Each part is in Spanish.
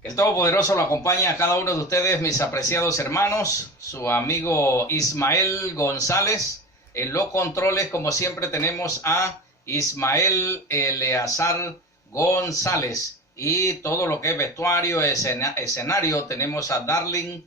Que el Todopoderoso lo acompañe a cada uno de ustedes, mis apreciados hermanos. Su amigo Ismael González. En los controles, como siempre, tenemos a Ismael Eleazar González. Y todo lo que es vestuario, escenario, tenemos a Darling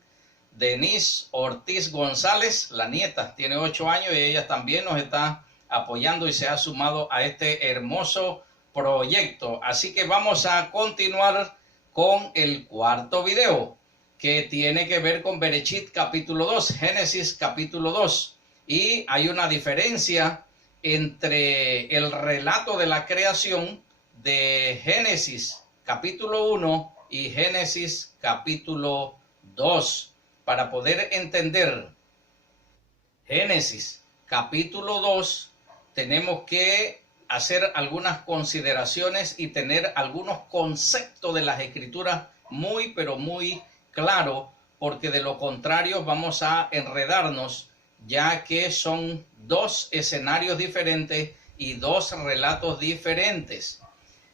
Denise Ortiz González, la nieta, tiene 8 años y ella también nos está apoyando y se ha sumado a este hermoso proyecto. Así que vamos a continuar con el cuarto video, que tiene que ver con Bereshit capítulo 2, Génesis capítulo 2. Y hay una diferencia entre el relato de la creación de Génesis capítulo 1 y Génesis capítulo 2. Para poder entender Génesis capítulo 2, tenemos que hacer algunas consideraciones y tener algunos conceptos de las escrituras muy, pero muy claro, porque de lo contrario vamos a enredarnos, ya que son dos escenarios diferentes y dos relatos diferentes.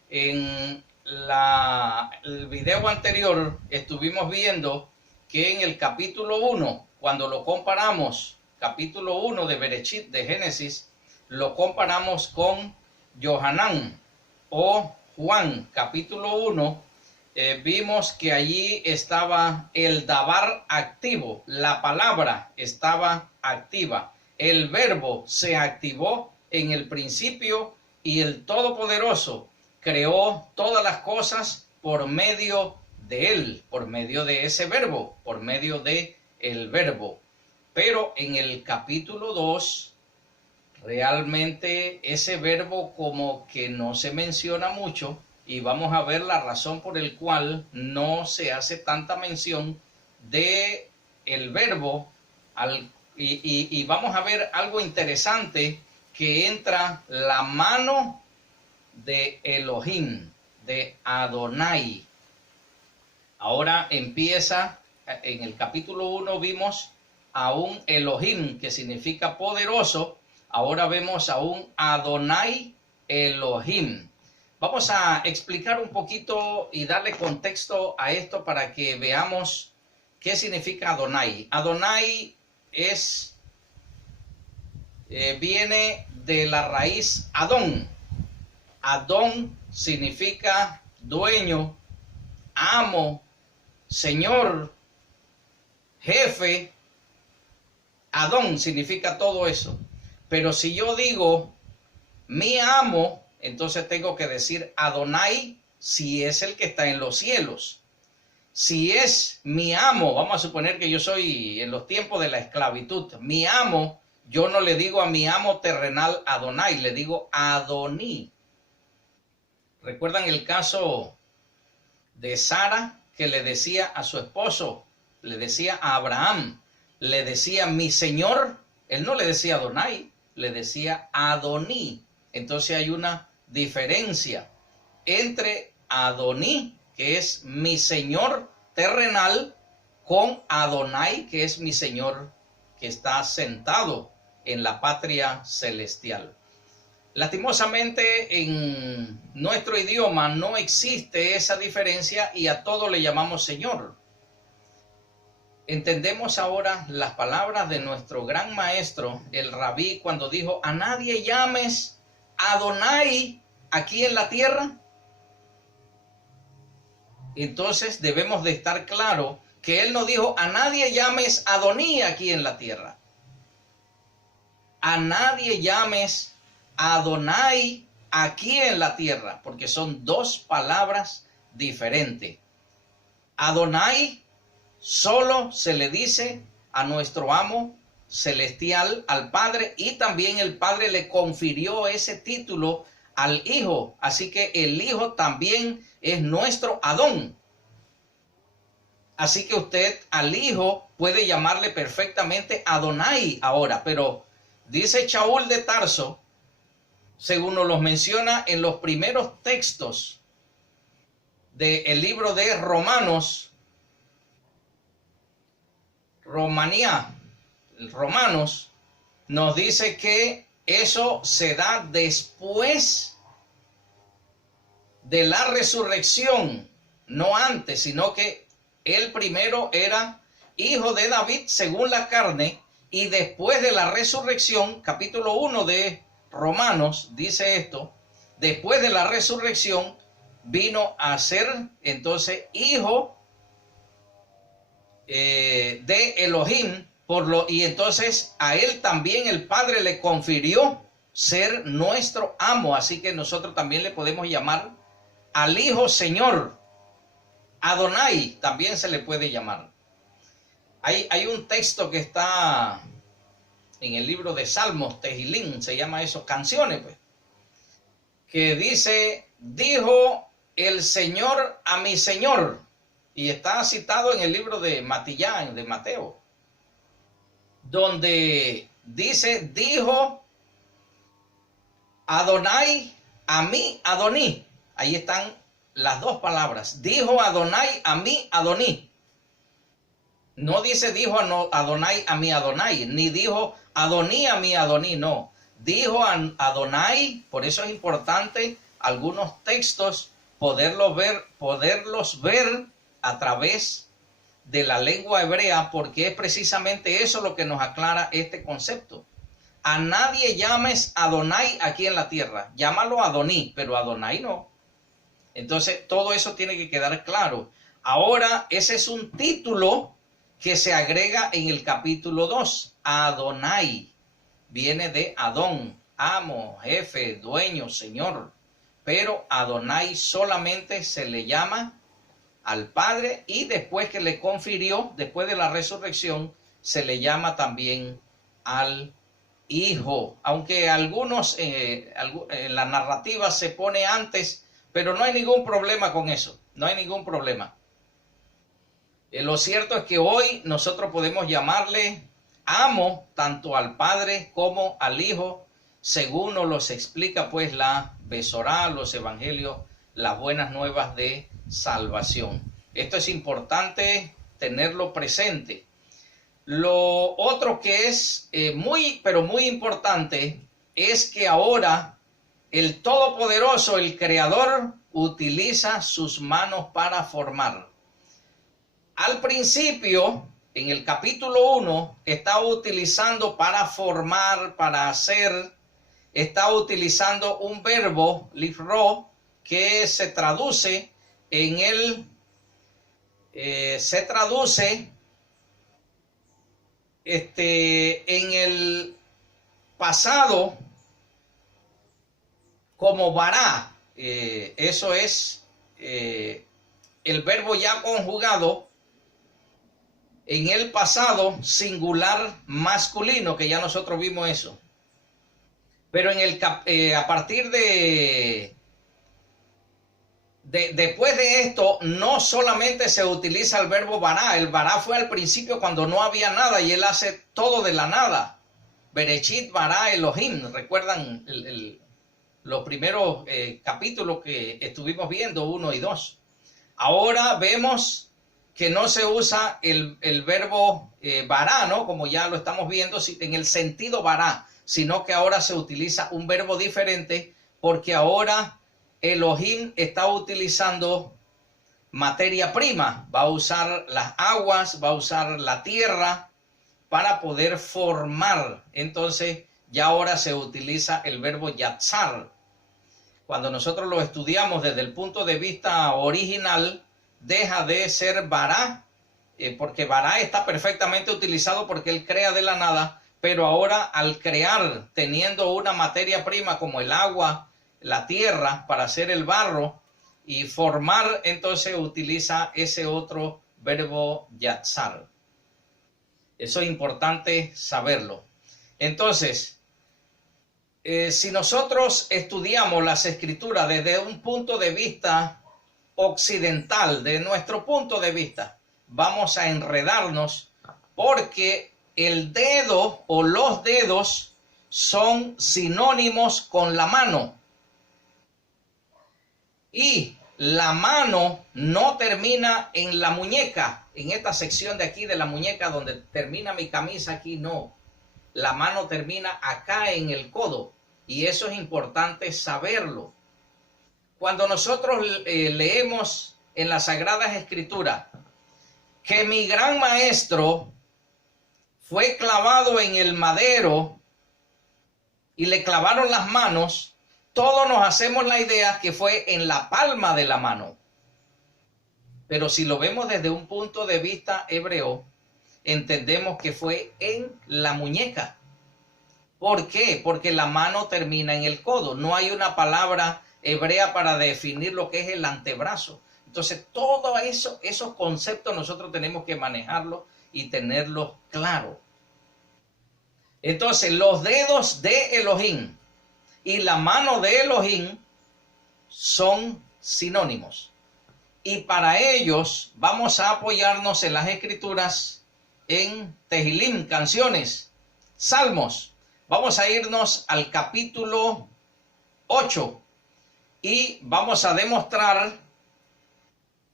En el video anterior estuvimos viendo que en el capítulo 1, cuando lo comparamos, capítulo 1 de Bereshit, de Génesis, lo comparamos con Yohanan o Juan, capítulo 1, vimos que allí estaba el dabar activo, la palabra estaba activa, el verbo se activó en el principio y el Todopoderoso creó todas las cosas por medio de él, por medio de ese verbo, por medio de el verbo. Pero en el capítulo 2, realmente ese verbo como que no se menciona mucho, y vamos a ver la razón por el cual no se hace tanta mención de el verbo y vamos a ver algo interesante, que entra la mano de Elohim, de Adonai. Ahora empieza, en el capítulo 1 vimos a un Elohim que significa poderoso, ahora vemos a un Adonai Elohim. Vamos a explicar un poquito y darle contexto a esto para que veamos qué significa Adonai. Adonai viene de la raíz Adón. Adón significa dueño, amo, señor, jefe. Adón significa todo eso. Pero si yo digo mi amo, entonces tengo que decir Adonai si es el que está en los cielos. Si es mi amo, vamos a suponer que yo soy en los tiempos de la esclavitud, mi amo, yo no le digo a mi amo terrenal Adonai, le digo Adoní. ¿Recuerdan el caso de Sara, que le decía a su esposo, le decía a Abraham, le decía mi señor? Él no le decía Adonai, le decía Adoní. Entonces hay una diferencia entre Adoní, que es mi señor terrenal, con Adonai, que es mi señor que está sentado en la patria celestial. Lastimosamente en nuestro idioma no existe esa diferencia y a todo le llamamos Señor. Entendemos ahora las palabras de nuestro gran maestro, el Rabí, cuando dijo: a nadie llames Adonai aquí en la tierra. Entonces debemos de estar claro que él no dijo: a nadie llames Adoní aquí en la tierra. A nadie llames Adonai aquí en la tierra, porque son dos palabras diferentes. Adonai solo se le dice a nuestro amo celestial, al Padre, y también el Padre le confirió ese título al Hijo, así que el Hijo también es nuestro Adón. Así que usted al Hijo puede llamarle perfectamente Adonai ahora, pero dice Shaul de Tarso, según nos los menciona en los primeros textos del libro de Romanos, Romanos, nos dice que eso se da después de la resurrección no antes, sino que él primero era hijo de David según la carne, y después de la resurrección, capítulo 1 de Romanos dice esto, después de la resurrección vino a ser entonces hijo de Elohim, y entonces a él también el Padre le confirió ser nuestro amo, así que nosotros también le podemos llamar al Hijo Señor. Adonai también se le puede llamar. Hay un texto que está en el libro de Salmos, Tehilín, se llama eso, canciones, pues, que dice, dijo el Señor a mi Señor, y está citado en el libro de Matillán, de Mateo, donde dice, dijo Adonai a mí, Adoní. Ahí están las dos palabras. Dijo Adonai a mí, Adoní. No dice dijo Adonai a mí, Adonai, ni dijo Adoní a mí, Adoní, no. Dijo Adonai, por eso es importante algunos textos poderlos ver a través de la lengua hebrea, porque es precisamente eso lo que nos aclara este concepto. A nadie llames Adonai aquí en la tierra, llámalo Adoní, pero Adonai no. Entonces todo eso tiene que quedar claro. Ahora ese es un título que se agrega en el capítulo 2. Adonai viene de Adón, amo, jefe, dueño, señor. Pero Adonai solamente se le llama al Padre, y después que le confirió, después de la resurrección, se le llama también al Hijo. Aunque algunos en la narrativa se pone antes, pero no hay ningún problema con eso, no hay ningún problema. Lo cierto es que hoy nosotros podemos llamarle amo tanto al Padre como al Hijo, según nos los explica pues la Besorá, los evangelios, las buenas nuevas de salvación. Esto es importante tenerlo presente. Lo otro que es pero muy importante es que ahora el Todopoderoso, el Creador, utiliza sus manos para formar. Al principio, en el capítulo 1, está utilizando para formar, para hacer, está utilizando un verbo, lifro, que se traduce en en el pasado como vará. Eso es el verbo ya conjugado en el pasado singular masculino, que ya nosotros vimos eso. Pero a partir después de esto, no solamente se utiliza el verbo vará. El vará fue al principio cuando no había nada, y él hace todo de la nada. Bereshit vará Elohim. ¿Recuerdan los primeros capítulos que estuvimos viendo, 1 y 2? Ahora vemos que no se usa el verbo vará, ¿no? Como ya lo estamos viendo, en el sentido vará, sino que ahora se utiliza un verbo diferente, porque ahora Elohim está utilizando materia prima. Va a usar las aguas, va a usar la tierra para poder formar. Entonces ya ahora se utiliza el verbo yatzar. Cuando nosotros lo estudiamos desde el punto de vista original, deja de ser vará, porque vará está perfectamente utilizado porque él crea de la nada, pero ahora al crear, teniendo una materia prima como el agua, la tierra, para hacer el barro y formar, entonces utiliza ese otro verbo yatzar. Eso es importante saberlo. Entonces, si nosotros estudiamos las escrituras desde un punto de vista occidental, de nuestro punto de vista, vamos a enredarnos, porque el dedo o los dedos son sinónimos con la mano, y la mano no termina en la muñeca, en esta sección de aquí de la muñeca donde termina mi camisa, aquí no, la mano termina acá en el codo, y eso es importante saberlo. Cuando nosotros leemos en las Sagradas Escrituras que mi gran maestro fue clavado en el madero y le clavaron las manos, todos nos hacemos la idea que fue en la palma de la mano. Pero si lo vemos desde un punto de vista hebreo, entendemos que fue en la muñeca. ¿Por qué? Porque la mano termina en el codo. No hay una palabra hebrea para definir lo que es el antebrazo. Entonces, todos esos conceptos nosotros tenemos que manejarlos y tenerlos claros. Entonces, los dedos de Elohim y la mano de Elohim son sinónimos. Y para ellos vamos a apoyarnos en las Escrituras, en Tehilim, canciones, salmos. Vamos a irnos al capítulo 8 y vamos a demostrar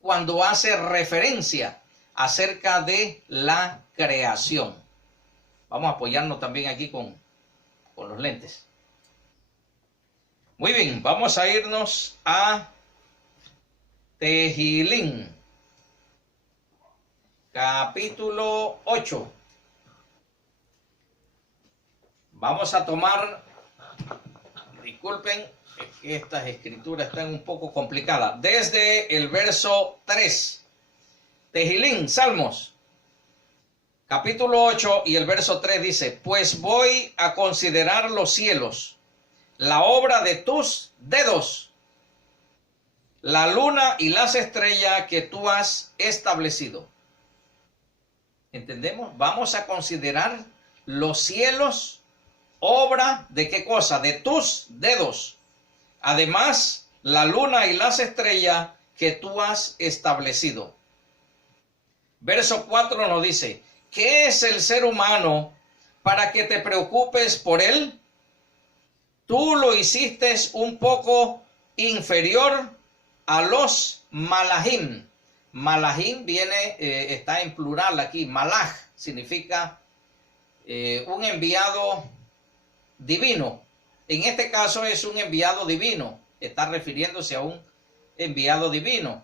cuando hace referencia acerca de la creación. Vamos a apoyarnos también aquí con los lentes. Muy bien, vamos a irnos a Tehilim, capítulo 8. Vamos a tomar, disculpen, es que estas escrituras están un poco complicadas, desde el verso 3. Tehilim, Salmos, capítulo 8 y el verso 3 dice: pues voy a considerar los cielos, la obra de tus dedos, la luna y las estrellas que tú has establecido. ¿Entendemos? Vamos a considerar los cielos, obra de qué cosa, de tus dedos. Además, la luna y las estrellas que tú has establecido. Verso 4 nos dice: ¿qué es el ser humano para que te preocupes por él? Tú lo hiciste un poco inferior a los malajim. Malajim viene, está en plural aquí. Malaj significa un enviado divino. En este caso es un enviado divino. Está refiriéndose a un enviado divino.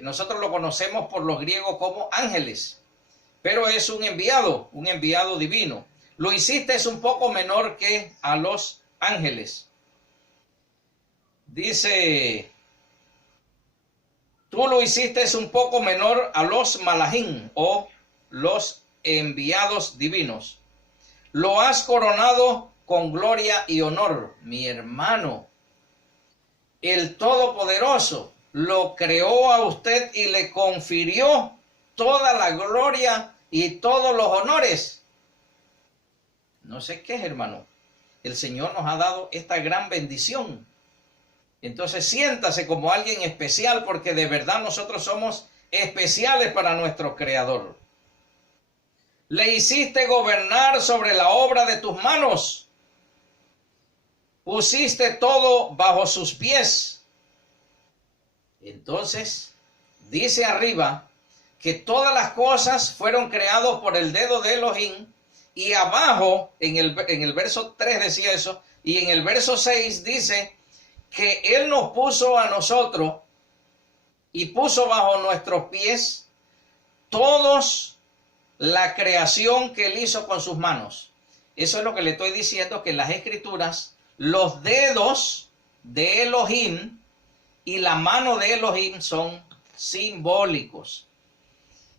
Nosotros lo conocemos por los griegos como ángeles, pero es un enviado divino. Lo hiciste es un poco menor que a los ángeles. Dice, tú lo hiciste es un poco menor a los malajim o los enviados divinos. Lo has coronado con gloria y honor, mi hermano. El Todopoderoso lo creó a usted y le confirió toda la gloria y todos los honores. No sé qué es, hermano. El Señor nos ha dado esta gran bendición. Entonces siéntase como alguien especial, porque de verdad nosotros somos especiales para nuestro Creador. Le hiciste gobernar sobre la obra de tus manos. Pusiste todo bajo sus pies. Entonces, dice arriba que todas las cosas fueron creadas por el dedo de Elohim. Y abajo, en el verso 3 decía eso, y en el verso 6 dice que Él nos puso a nosotros y puso bajo nuestros pies todos la creación que Él hizo con sus manos. Eso es lo que le estoy diciendo, que en las Escrituras, los dedos de Elohim y la mano de Elohim son simbólicos.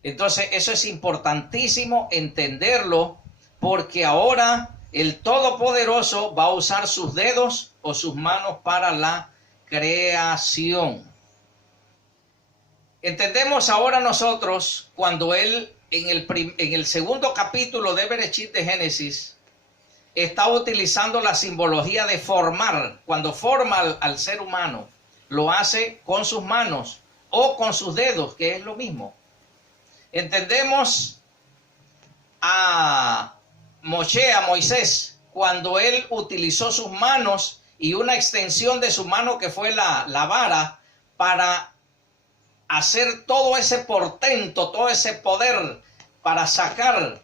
Entonces, eso es importantísimo entenderlo, porque ahora el Todopoderoso va a usar sus dedos o sus manos para la creación. Entendemos ahora nosotros cuando Él en el segundo capítulo de Bereshit de Génesis está utilizando la simbología de formar. Cuando forma al ser humano, lo hace con sus manos o con sus dedos, que es lo mismo. Entendemos a Moisés, cuando él utilizó sus manos y una extensión de su mano que fue la vara para hacer todo ese portento, todo ese poder para sacar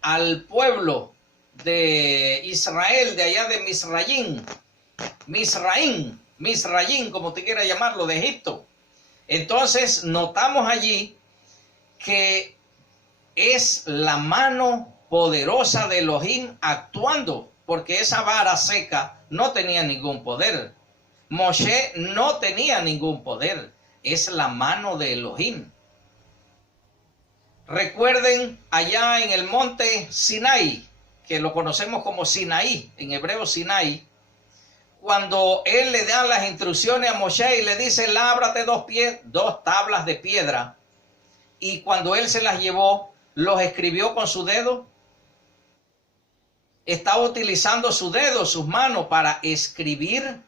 al pueblo de Israel de allá de Misraín, como te quiera llamarlo, de Egipto. Entonces notamos allí que es la mano poderosa de Elohim actuando, porque esa vara seca no tenía ningún poder. Moshe no tenía ningún poder. Es la mano de Elohim. Recuerden allá en el monte Sinai, que lo conocemos como Sinaí, en hebreo Sinai, cuando él le da las instrucciones a Moshe y le dice, lábrate dos tablas de piedra, y cuando él se las llevó, los escribió con su dedo. Estaba utilizando su dedo, sus manos, para escribir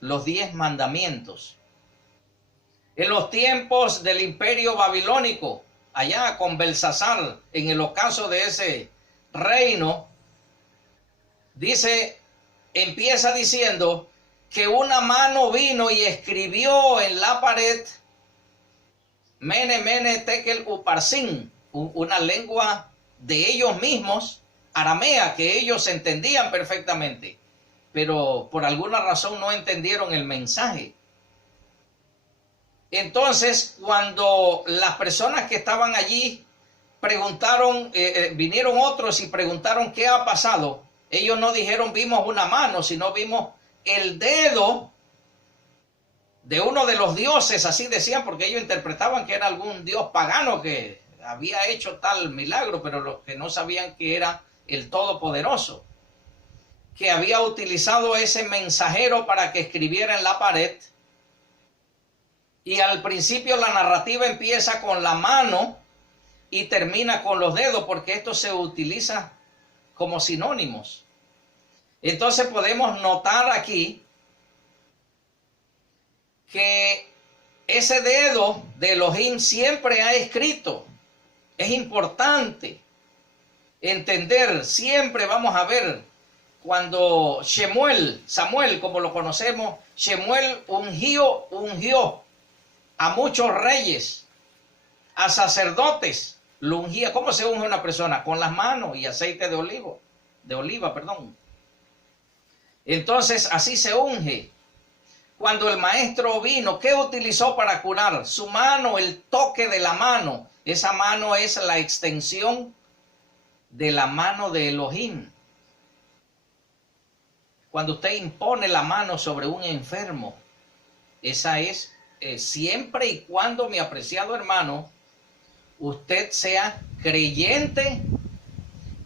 los 10 mandamientos. En los tiempos del imperio babilónico, allá con Belsasar, en el ocaso de ese reino, empieza diciendo que una mano vino y escribió en la pared Mene, Mene, Tekel, Uparsin, una lengua de ellos mismos, aramea, que ellos entendían perfectamente, pero por alguna razón no entendieron el mensaje. Entonces, cuando las personas que estaban allí preguntaron, vinieron otros y preguntaron qué ha pasado, ellos no dijeron vimos una mano, sino vimos el dedo de uno de los dioses, así decían, porque ellos interpretaban que era algún dios pagano que había hecho tal milagro, pero lo que no sabían que era el Todopoderoso, que había utilizado ese mensajero para que escribiera en la pared. Y al principio la narrativa empieza con la mano y termina con los dedos, porque esto se utiliza como sinónimos. Entonces podemos notar aquí que ese dedo de Elohim siempre ha escrito. Es importante entender, siempre vamos a ver, cuando Samuel, como lo conocemos, Shemuel ungió a muchos reyes, a sacerdotes, lo ungía. ¿Cómo se unge una persona? Con las manos y aceite de oliva. Entonces así se unge. Cuando el maestro vino, ¿qué utilizó para curar? Su mano, el toque de la mano. Esa mano es la extensión de la mano de Elohim. Cuando usted impone la mano sobre un enfermo, esa es siempre y cuando, mi apreciado hermano, usted sea creyente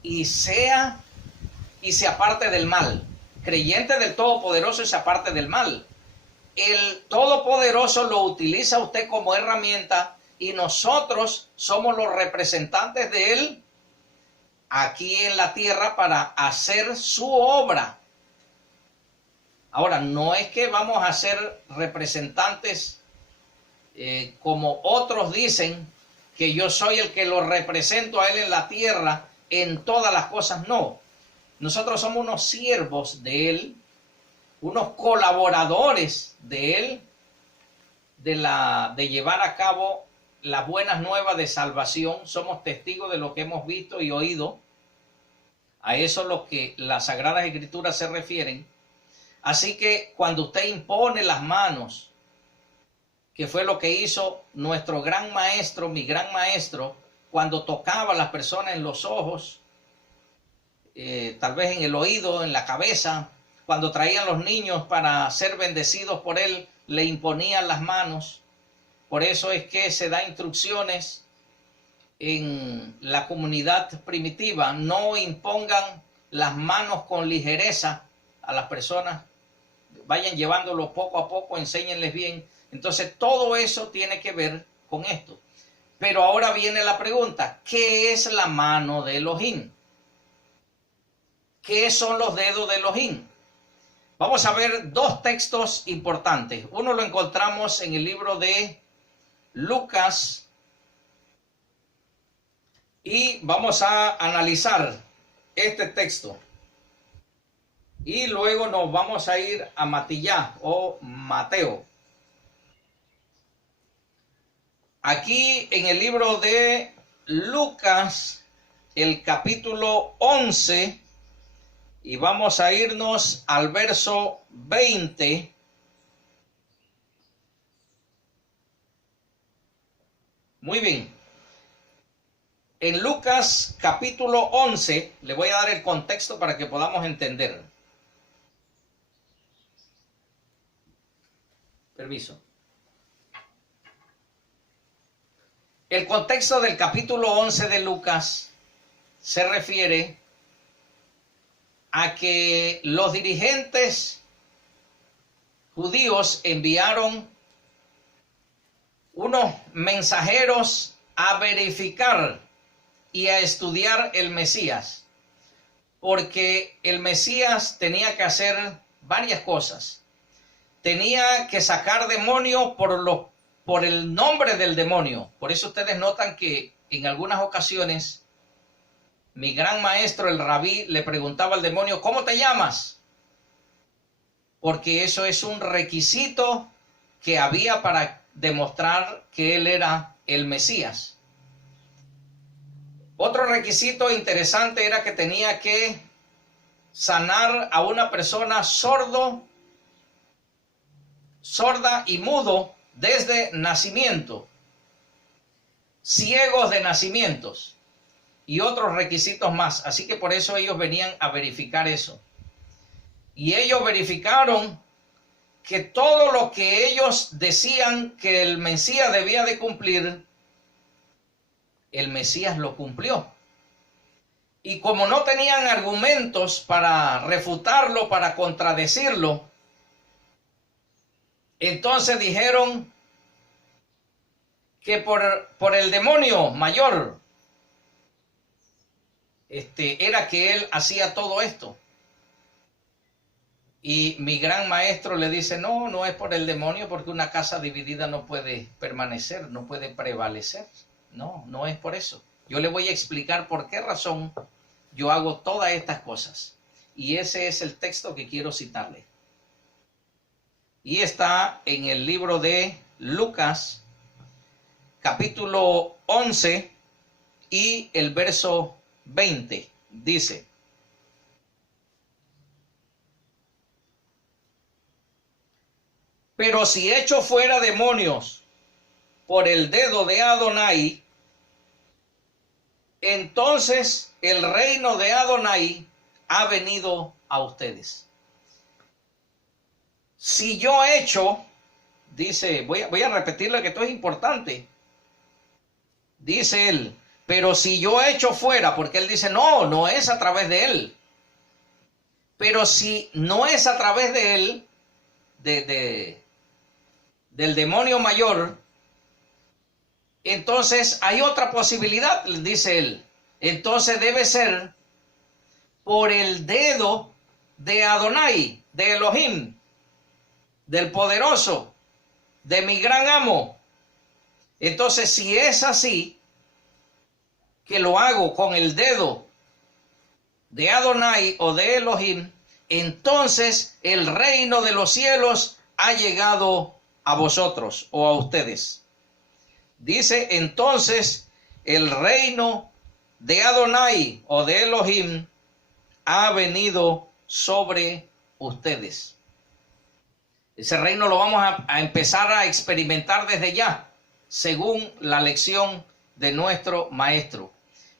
y se aparte del mal. Creyente del Todopoderoso y se aparte del mal. El Todopoderoso lo utiliza usted como herramienta y nosotros somos los representantes de Él aquí en la tierra para hacer su obra. Ahora, no es que vamos a ser representantes como otros dicen, que yo soy el que lo represento a Él en la tierra en todas las cosas. No, nosotros somos unos siervos de Él, unos colaboradores de Él, de llevar a cabo las buenas nuevas de salvación. Somos testigos de lo que hemos visto y oído. A eso es lo que las Sagradas Escrituras se refieren. Así que cuando usted impone las manos, que fue lo que hizo nuestro gran maestro, mi gran maestro, cuando tocaba a las personas en los ojos, tal vez en el oído, en la cabeza, cuando traían los niños para ser bendecidos por él, le imponían las manos. Por eso es que se da instrucciones en la comunidad primitiva: no impongan las manos con ligereza a las personas, vayan llevándolo poco a poco, enséñenles bien. Entonces todo eso tiene que ver con esto. Pero ahora viene la pregunta: ¿qué es la mano de Elohim? ¿Qué son los dedos de Elohim? Vamos a ver dos textos importantes. Uno lo encontramos en el libro de Lucas y vamos a analizar este texto. Y luego nos vamos a ir a Matillá o Mateo. Aquí en el libro de Lucas, el capítulo 11, y vamos a irnos al verso 20. Muy bien. En Lucas capítulo 11, le voy a dar el contexto para que podamos entender. Permiso. El contexto del capítulo 11 de Lucas se refiere a que los dirigentes judíos enviaron unos mensajeros a verificar y a estudiar el Mesías, porque el Mesías tenía que hacer varias cosas. Tenía que sacar demonios por el nombre del demonio. Por eso ustedes notan que en algunas ocasiones mi gran maestro, el rabí, le preguntaba al demonio, ¿cómo te llamas? Porque eso es un requisito que había para demostrar que él era el Mesías. Otro requisito interesante era que tenía que sanar a una persona sorda y mudo desde nacimiento, ciegos de nacimientos y otros requisitos más. Así que por eso ellos venían a verificar eso. Y ellos verificaron que todo lo que ellos decían que el Mesías debía de cumplir, el Mesías lo cumplió. Y como no tenían argumentos para refutarlo, para contradecirlo, entonces dijeron que por el demonio mayor era que él hacía todo esto. Y mi gran maestro le dice, no es por el demonio, porque una casa dividida no puede permanecer, no puede prevalecer. No es por eso. Yo le voy a explicar por qué razón yo hago todas estas cosas. Y ese es el texto que quiero citarle. Y está en el libro de Lucas, capítulo 11 y el verso 20. Dice: pero si echo fuera demonios por el dedo de Adonai, entonces el reino de Adonai ha venido a ustedes. Si yo echo, dice, voy a repetirle que esto es importante. Dice él, pero si yo echo fuera, porque él dice, no es a través de él. Pero si no es a través de él, del demonio mayor, entonces hay otra posibilidad, dice él. Entonces debe ser por el dedo de Adonai, de Elohim, del poderoso, de mi gran amo. Entonces, si es así, que lo hago con el dedo de Adonai o de Elohim, entonces el reino de los cielos ha llegado a vosotros o a ustedes. Dice, entonces el reino de Adonai o de Elohim ha venido sobre ustedes. Ese reino lo vamos a empezar a experimentar desde ya, según la lección de nuestro maestro.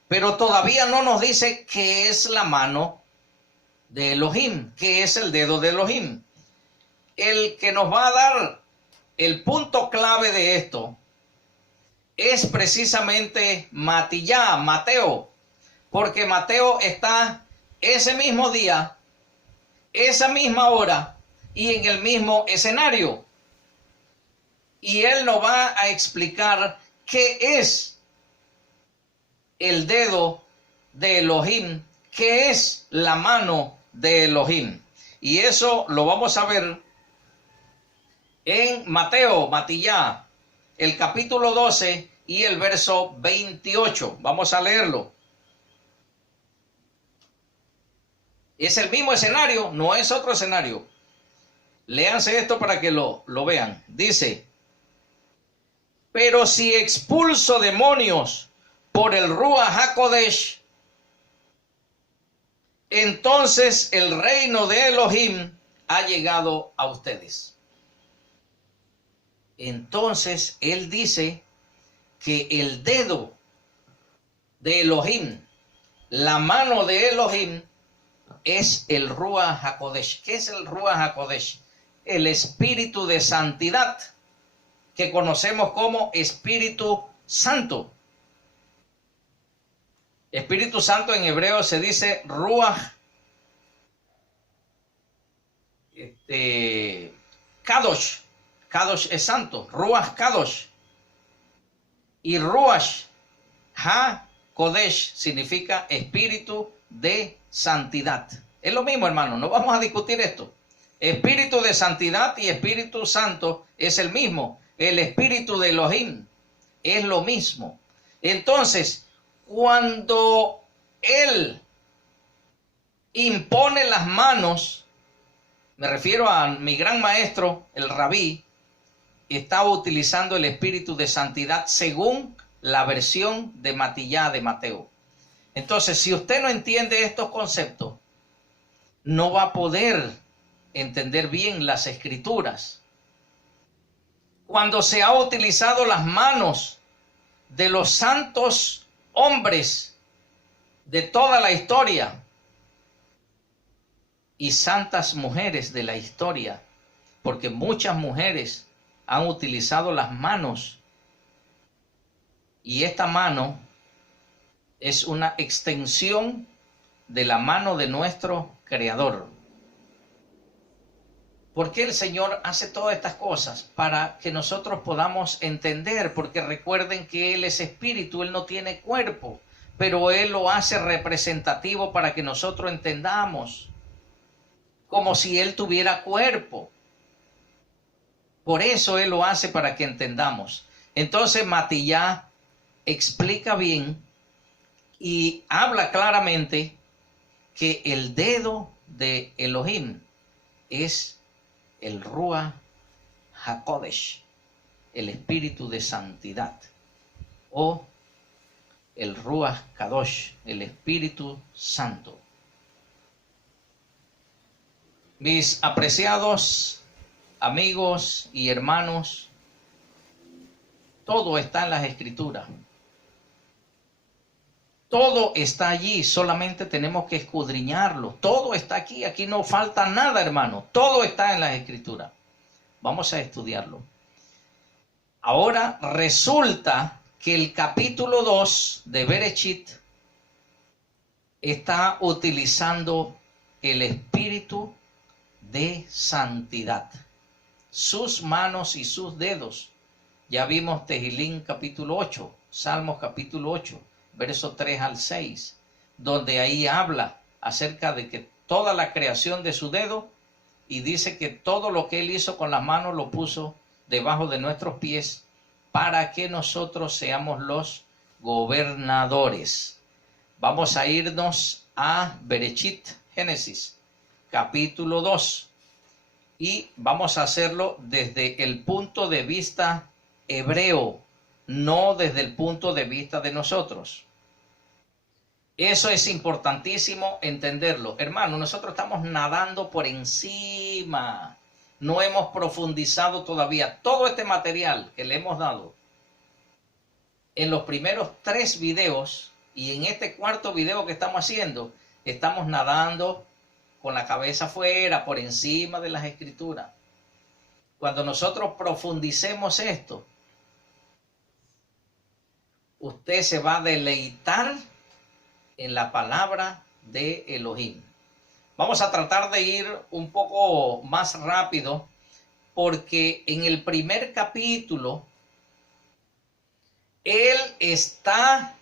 Pero todavía no nos dice qué es la mano de Elohim, qué es el dedo de Elohim. El que nos va a dar el punto clave de esto es precisamente Mateo, porque Mateo está ese mismo día, esa misma hora y en el mismo escenario. Y él nos va a explicar qué es el dedo de Elohim, qué es la mano de Elohim. Y eso lo vamos a ver en Mateo, el capítulo 12 y el verso 28. Vamos a leerlo. Es el mismo escenario, no es otro escenario. Léanse esto para que lo vean. Dice, pero si expulso demonios por el Ruach HaKodesh, entonces el reino de Elohim ha llegado a ustedes. Entonces él dice que el dedo de Elohim, la mano de Elohim, es el Ruach HaKodesh. ¿Qué es el Ruach HaKodesh? El Espíritu de Santidad, que conocemos como Espíritu Santo. Espíritu Santo en hebreo se dice Ruach Kadosh. Kadosh es santo. Ruach Kadosh. Y Ruach HaKodesh significa Espíritu de Santidad. Es lo mismo, hermano. No vamos a discutir esto. Espíritu de Santidad y Espíritu Santo es el mismo. El Espíritu de Elohim es lo mismo. Entonces, cuando Él impone las manos, me refiero a mi gran maestro, el rabí, estaba utilizando el Espíritu de Santidad según la versión de Matillá de Mateo. Entonces, si usted no entiende estos conceptos, no va a poder entender bien las Escrituras. Cuando se ha utilizado las manos de los santos hombres de toda la historia y santas mujeres de la historia, porque muchas mujeres han utilizado las manos, y esta mano es una extensión de la mano de nuestro Creador. ¿Por qué el Señor hace todas estas cosas? Para que nosotros podamos entender, porque recuerden que Él es espíritu, Él no tiene cuerpo, pero Él lo hace representativo para que nosotros entendamos, como si Él tuviera cuerpo. Por eso Él lo hace para que entendamos. Entonces Matillá explica bien y habla claramente que el dedo de Elohim es el Ruach HaKodesh, el Espíritu de Santidad, o el Ruach Kadosh, el Espíritu Santo. Mis apreciados amigos y hermanos, todo está en las Escrituras. Todo está allí, solamente tenemos que escudriñarlo. Todo está aquí, aquí no falta nada, hermano. Todo está en las Escrituras. Vamos a estudiarlo. Ahora resulta que el capítulo 2 de Bereshit está utilizando el Espíritu de Santidad. Sus manos y sus dedos. Ya vimos Tehilín capítulo 8, Salmos capítulo 8. Verso 3 al 6, donde ahí habla acerca de que toda la creación de su dedo, y dice que todo lo que Él hizo con las manos lo puso debajo de nuestros pies para que nosotros seamos los gobernadores. Vamos a irnos a Bereshit, Génesis, capítulo 2, y vamos a hacerlo desde el punto de vista hebreo, no desde el punto de vista de nosotros. Eso es importantísimo entenderlo. Hermano, nosotros estamos nadando por encima. No hemos profundizado todavía todo este material que le hemos dado en los primeros 3 videos, y en este 4.º video que estamos haciendo, estamos nadando con la cabeza afuera, por encima de las Escrituras. Cuando nosotros profundicemos esto, usted se va a deleitar en la palabra de Elohim. Vamos a tratar de ir un poco más rápido, porque en el primer capítulo Él está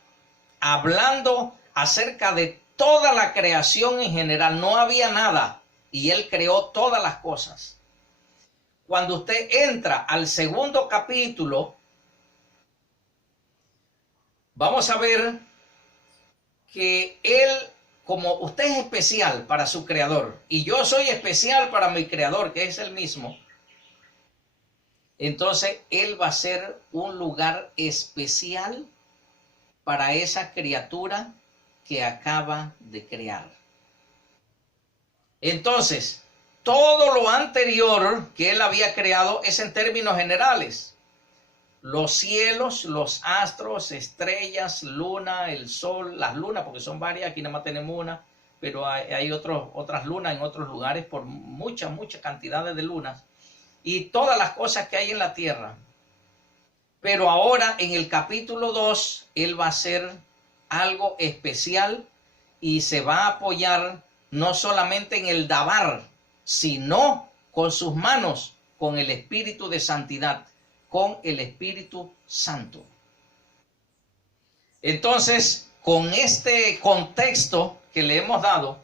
hablando acerca de toda la creación en general. No había nada y Él creó todas las cosas. Cuando usted entra al segundo capítulo, vamos a ver que Él, como usted es especial para su Creador y yo soy especial para mi Creador, que es el mismo, entonces Él va a ser un lugar especial para esa criatura que acaba de crear. Entonces, todo lo anterior que Él había creado es en términos generales. los cielos, los astros, estrellas, luna, el sol, las lunas, porque son varias, aquí nada más tenemos una, pero hay otras lunas en otros lugares por muchas cantidades de lunas, y todas las cosas que hay en la tierra. Pero ahora en el capítulo 2, él va a hacer algo especial y se va a apoyar no solamente en el dabar, sino con sus manos, con el espíritu de santidad, con el Espíritu Santo. Entonces, con este contexto que le hemos dado,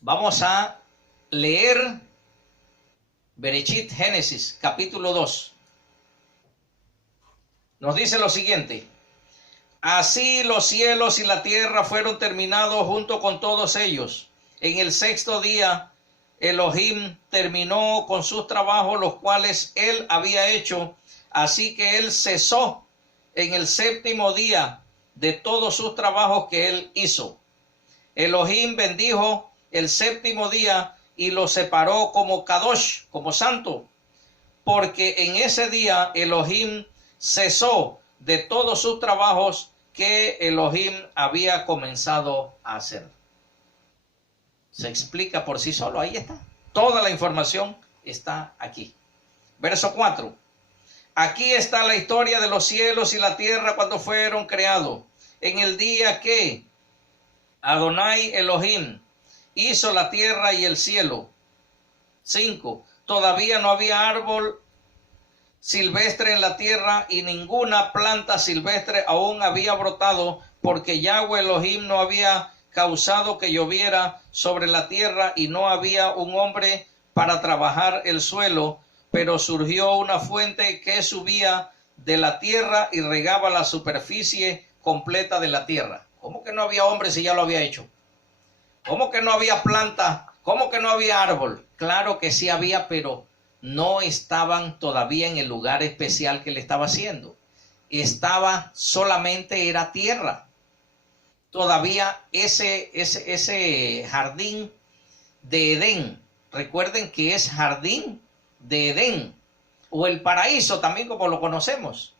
vamos a leer Bereshit, Génesis, capítulo 2. Nos dice lo siguiente: así los cielos y la tierra fueron terminados junto con todos ellos. En el sexto día, Elohim terminó con sus trabajos, los cuales él había hecho. Así que él cesó en el séptimo día de todos sus trabajos que él hizo. Elohim bendijo el séptimo día y lo separó como Kadosh, como santo, porque en ese día Elohim cesó de todos sus trabajos que Elohim había comenzado a hacer. Se explica por sí solo, ahí está. Toda la información está aquí. Verso 4. Aquí está la historia de los cielos y la tierra cuando fueron creados, en el día que Adonai Elohim hizo la tierra y el cielo. 5. Todavía no había árbol silvestre en la tierra y ninguna planta silvestre aún había brotado, porque Yahweh Elohim no había causado que lloviera sobre la tierra y no había un hombre para trabajar el suelo, pero surgió una fuente que subía de la tierra y regaba la superficie completa de la tierra. ¿Cómo que no había hombre si ya lo había hecho? ¿Cómo que no había planta? ¿Cómo que no había árbol? Claro que sí había, pero no estaban todavía en el lugar especial que le estaba haciendo. Estaba solamente, era tierra. Todavía ese jardín de Edén, recuerden que es jardín de Edén, o el paraíso también como lo conocemos.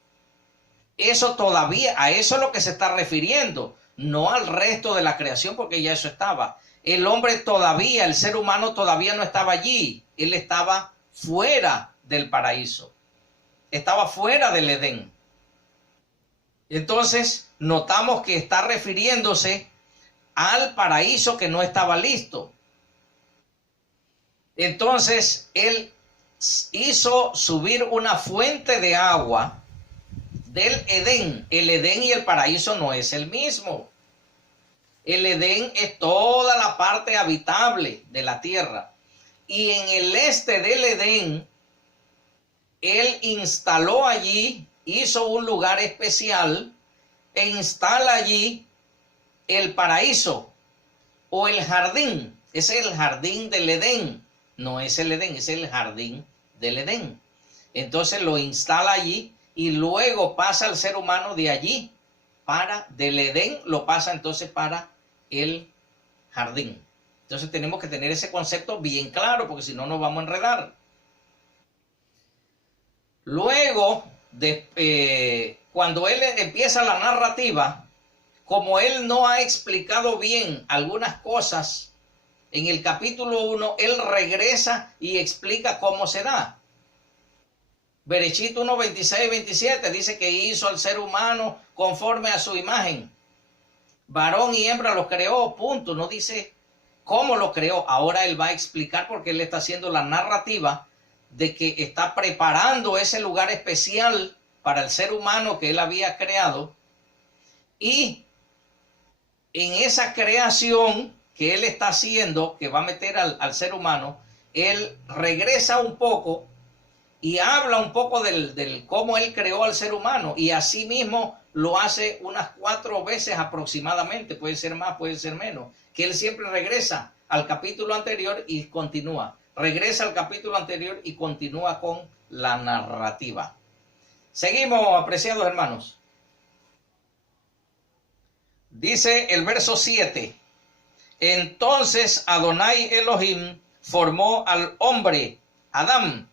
Eso todavía, a eso es lo que se está refiriendo, no al resto de la creación, porque ya eso estaba. El hombre todavía, el ser humano todavía no estaba allí, él estaba fuera del paraíso, estaba fuera del Edén. Entonces notamos que está refiriéndose al paraíso que no estaba listo. Entonces él hizo subir una fuente de agua del Edén. El Edén y el paraíso no es el mismo. El Edén es toda la parte habitable de la tierra. Y en el este del Edén, él instaló allí, hizo un lugar especial e instala allí el paraíso o el jardín. Es el jardín del Edén. No es el Edén, es el jardín del Edén. Entonces lo instala allí y luego pasa al ser humano de allí del Edén, lo pasa entonces para el jardín. Entonces tenemos que tener ese concepto bien claro, porque si no nos vamos a enredar. Luego, cuando él empieza la narrativa, como él no ha explicado bien algunas cosas, en el capítulo 1, él regresa y explica cómo se da. Bereshit 1, 26 27 dice que hizo al ser humano conforme a su imagen. Varón y hembra los creó, punto. No dice cómo lo creó. Ahora él va a explicar porque él está haciendo la narrativa de que está preparando ese lugar especial para el ser humano que él había creado. Y en esa creación que él está haciendo, que va a meter al ser humano, él regresa un poco y habla un poco del cómo él creó al ser humano, y así mismo lo hace unas 4 veces aproximadamente, puede ser más, puede ser menos, que él siempre regresa al capítulo anterior y continúa, regresa al capítulo anterior y continúa con la narrativa. Seguimos, apreciados hermanos. Dice el verso 7, entonces Adonai Elohim formó al hombre, Adán,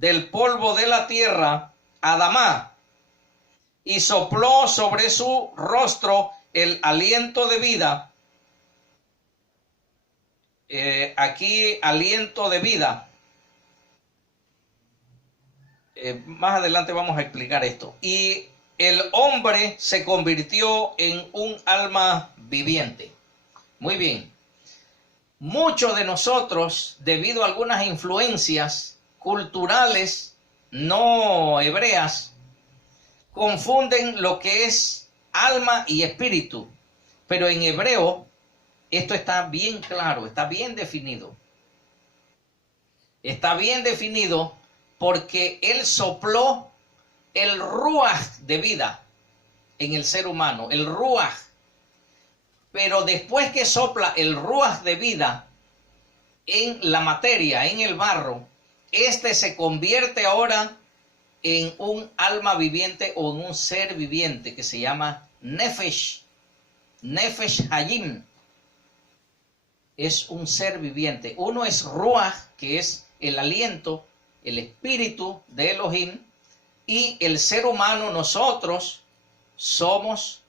del polvo de la tierra a Adamá, y sopló sobre su rostro el aliento de vida. Aquí aliento de vida. Más adelante vamos a explicar esto. Y el hombre se convirtió en un alma viviente. Muy bien. Muchos de nosotros, debido a algunas influencias culturales no hebreas, confunden lo que es alma y espíritu. Pero en hebreo esto está bien claro, está bien definido. Está bien definido porque él sopló el ruaj de vida en el ser humano, el ruaj. Pero después que sopla el ruaj de vida en la materia, en el barro, este se convierte ahora en un alma viviente o en un ser viviente que se llama Nefesh. Nefesh Hayim. Es un ser viviente. Uno es Ruach, que es el aliento, el espíritu de Elohim, y el ser humano, nosotros somos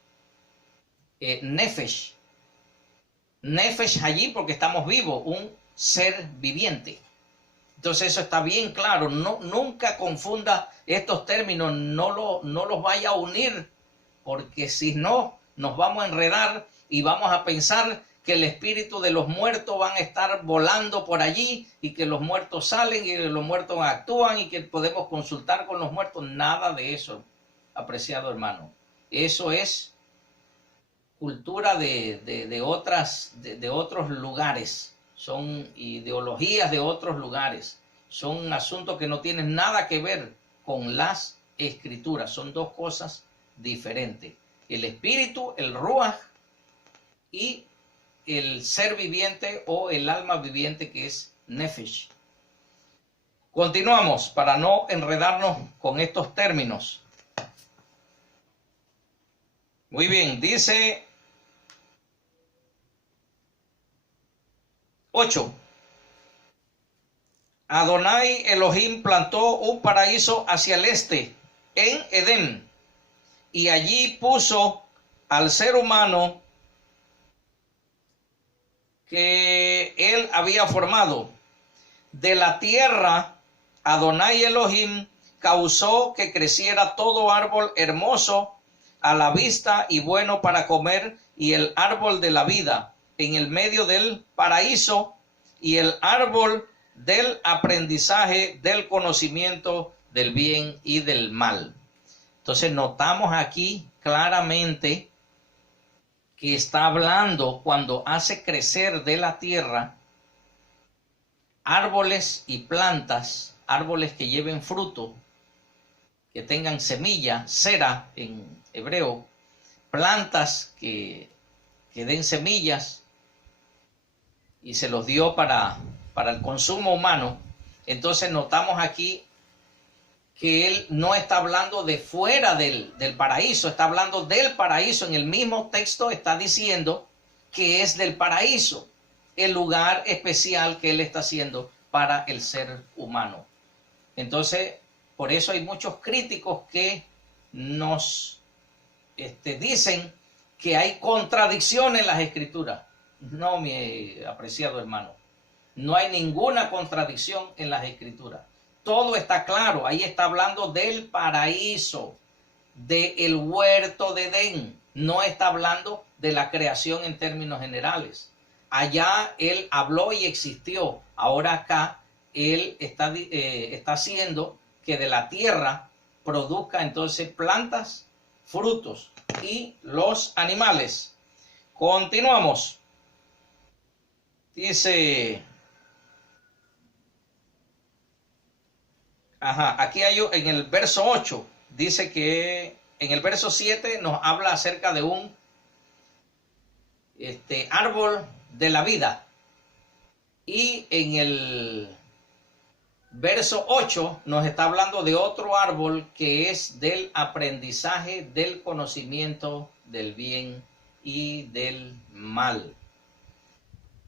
Nefesh. Nefesh Hayim, porque estamos vivos, un ser viviente. Entonces eso está bien claro. No, nunca confunda estos términos, no los vaya a unir, porque si no, nos vamos a enredar y vamos a pensar que el espíritu de los muertos van a estar volando por allí y que los muertos salen y que los muertos actúan y que podemos consultar con los muertos. Nada de eso, apreciado hermano. Eso es cultura de otros lugares. Son ideologías de otros lugares. Son asuntos que no tienen nada que ver con las escrituras. Son dos cosas diferentes. El espíritu, el ruaj, y el ser viviente o el alma viviente, que es Nefesh. Continuamos para no enredarnos con estos términos. Muy bien, dice 8. Adonai Elohim plantó un paraíso hacia el este, en Edén, y allí puso al ser humano que él había formado. De la tierra, Adonai Elohim causó que creciera todo árbol hermoso a la vista y bueno para comer, y el árbol de la vida en el medio del paraíso, y el árbol del aprendizaje del conocimiento del bien y del mal. Entonces notamos aquí claramente que está hablando cuando hace crecer de la tierra árboles y plantas, árboles que lleven fruto, que tengan semilla, cera en hebreo, plantas que den semillas, y se los dio para el consumo humano. Entonces notamos aquí que él no está hablando de fuera del paraíso, está hablando del paraíso. En el mismo texto está diciendo que es del paraíso, el lugar especial que él está haciendo para el ser humano. Entonces, por eso hay muchos críticos que nos dicen que hay contradicción en las escrituras. No, mi apreciado hermano, no hay ninguna contradicción en las escrituras. Todo está claro. Ahí está hablando del paraíso, del huerto de Edén. No está hablando de la creación en términos generales. Allá él habló y existió. Ahora acá él está haciendo que de la tierra produzca entonces plantas, frutos y los animales. Continuamos. Dice... aquí hay en el verso 8, dice que en el verso 7 nos habla acerca de un árbol de la vida. Y en el verso 8 nos está hablando de otro árbol que es del aprendizaje del conocimiento del bien y del mal.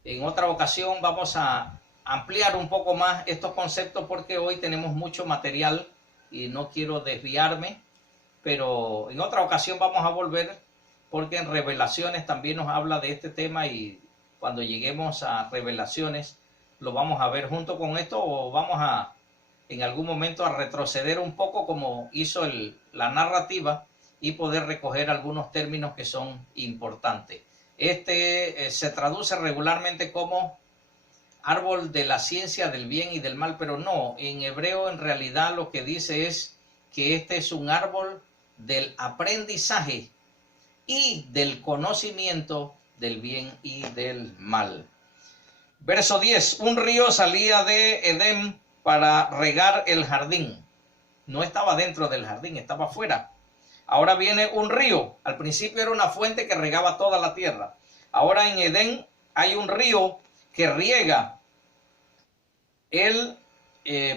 En otra ocasión vamos a ampliar un poco más estos conceptos porque hoy tenemos mucho material y no quiero desviarme, pero en otra ocasión vamos a volver porque en Revelaciones también nos habla de este tema y cuando lleguemos a Revelaciones lo vamos a ver junto con esto o vamos a en algún momento a retroceder un poco como hizo la narrativa y poder recoger algunos términos que son importantes. Este se traduce regularmente como árbol de la ciencia del bien y del mal, pero no, en hebreo en realidad lo que dice es que este es un árbol del aprendizaje y del conocimiento del bien y del mal. Verso 10, un río salía de Edén para regar el jardín. No estaba dentro del jardín, estaba afuera. Ahora viene un río. Al principio era una fuente que regaba toda la tierra. Ahora en Edén hay un río que riega el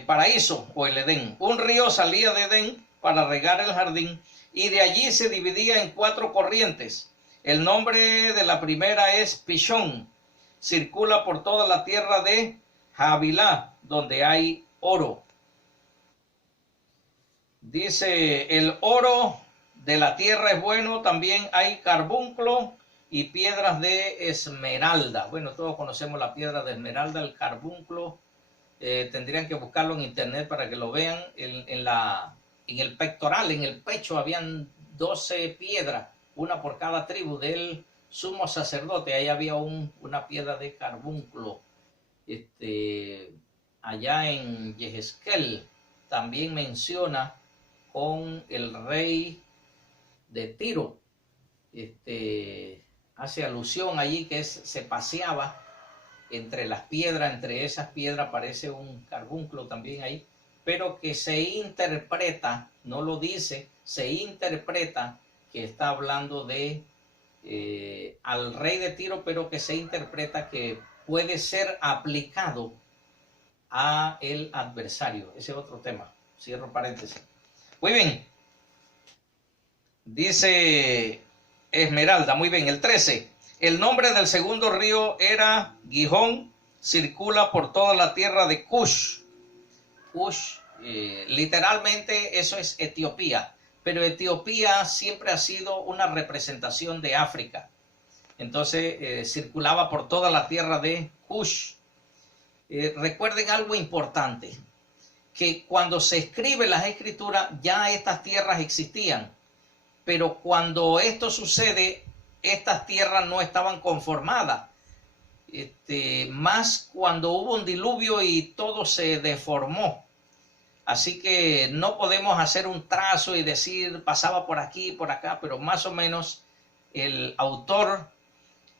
paraíso o el Edén. Un río salía de Edén para regar el jardín y de allí se dividía en 4 corrientes. El nombre de la primera es Pishón. Circula por toda la tierra de Havilá, donde hay oro. Dice, el oro de la tierra es bueno, también hay carbunclo y piedras de esmeralda. Bueno, todos conocemos la piedra de esmeralda, el carbunclo. Tendrían que buscarlo en internet para que lo vean. En el pectoral, en el pecho, habían 12 piedras, una por cada tribu del sumo sacerdote. Ahí había una piedra de carbunclo. Allá en Yehezkel también menciona con el rey de Tiro. Hace alusión allí que se paseaba entre las piedras, entre esas piedras aparece un carbunclo también ahí, pero que se interpreta, no lo dice, se interpreta que está hablando de al rey de Tiro, pero que se interpreta que puede ser aplicado a el adversario. Ese es otro tema. Cierro paréntesis. Muy bien. Dice Esmeralda, muy bien. El 13. El nombre del segundo río era Gihón, circula por toda la tierra de Cush. Cush, literalmente eso es Etiopía, pero Etiopía siempre ha sido una representación de África. Entonces circulaba por toda la tierra de Cush. Recuerden algo importante, que cuando se escribe las escrituras ya estas tierras existían, pero cuando esto sucede, estas tierras no estaban conformadas, más cuando hubo un diluvio y todo se deformó. Así que no podemos hacer un trazo y decir pasaba por aquí, por acá, pero más o menos el autor,